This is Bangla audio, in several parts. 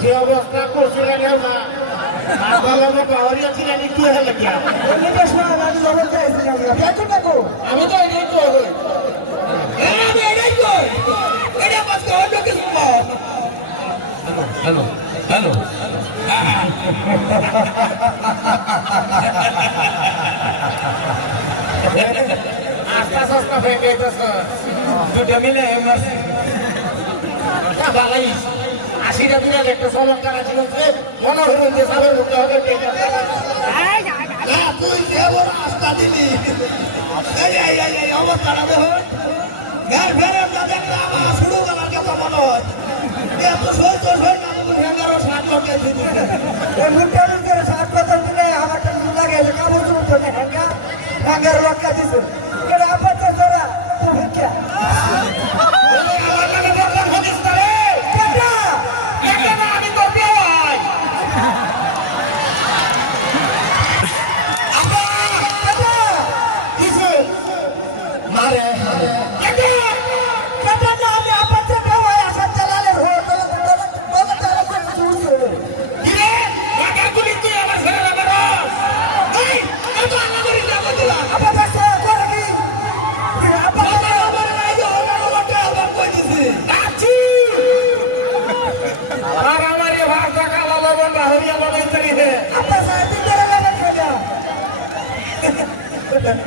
যে অবস্থা করছিলেন পাহাড়িয়া ছিলেন কি হলে কি আমি তো এটাই হ্যালো হ্যালো আস্তা সস্তা ফেঁকে দুটো মিলে ভালোই 80টা দিনে একটা চমৎকার আছে মনে হল যে সাবের মুখে হবে তুই যে বড় আস্তা দিলি অবস্থাটা দেখুন ফেরে দেখলে আমার শুরু করার কথা মনে হয় এত সহ্য হয়ে না ভেঙ্গারও সাত লোকে সাত কথা দিলে আমার লাগে কাপড় চুপড় হ্যাঙ্গার লটকা দিছে আবার তোরা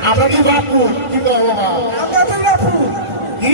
আমরা কি বাপু কি বাবু কি